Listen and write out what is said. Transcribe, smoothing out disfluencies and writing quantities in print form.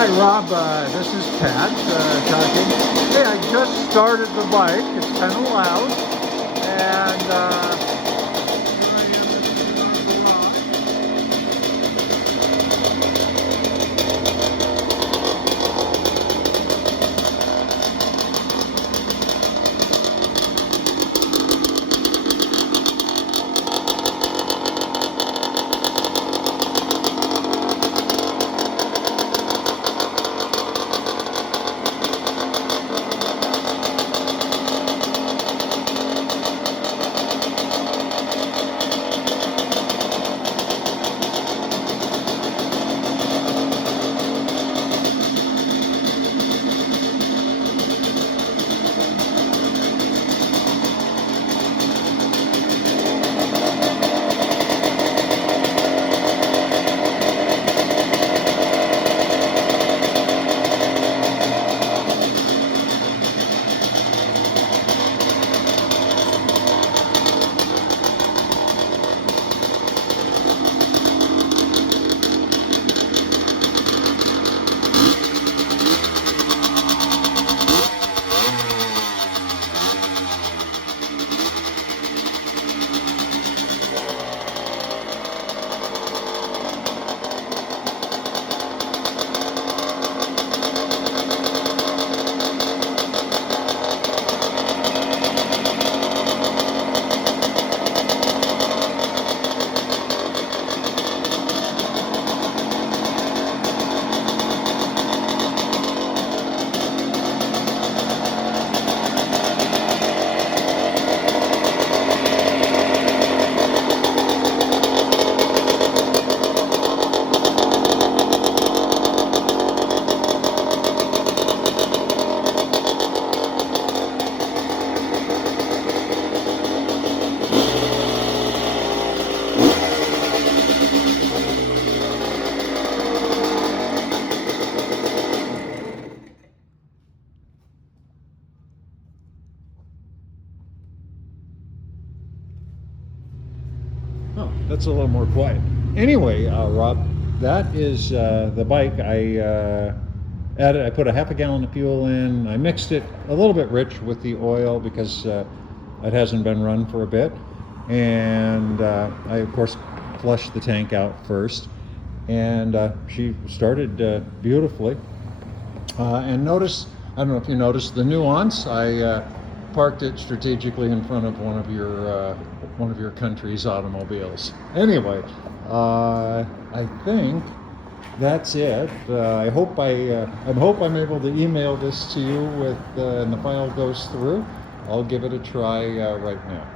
Hi Rob, this is Pat talking. Hey, I just started the bike. It's kind of loud, and here I am in the garage. Oh, that's a little more quiet. Anyway, Rob, that is the bike. I put a half a gallon of fuel in. I mixed it a little bit rich with the oil because it hasn't been run for a bit. And I, of course, flushed the tank out first. And she started beautifully. And notice, I don't know if you noticed the nuance. I parked it strategically in front of one of your country's automobiles. Anyway, I think that's it. I hope I'm able to email this to you with and the file goes through. I'll give it a try right now.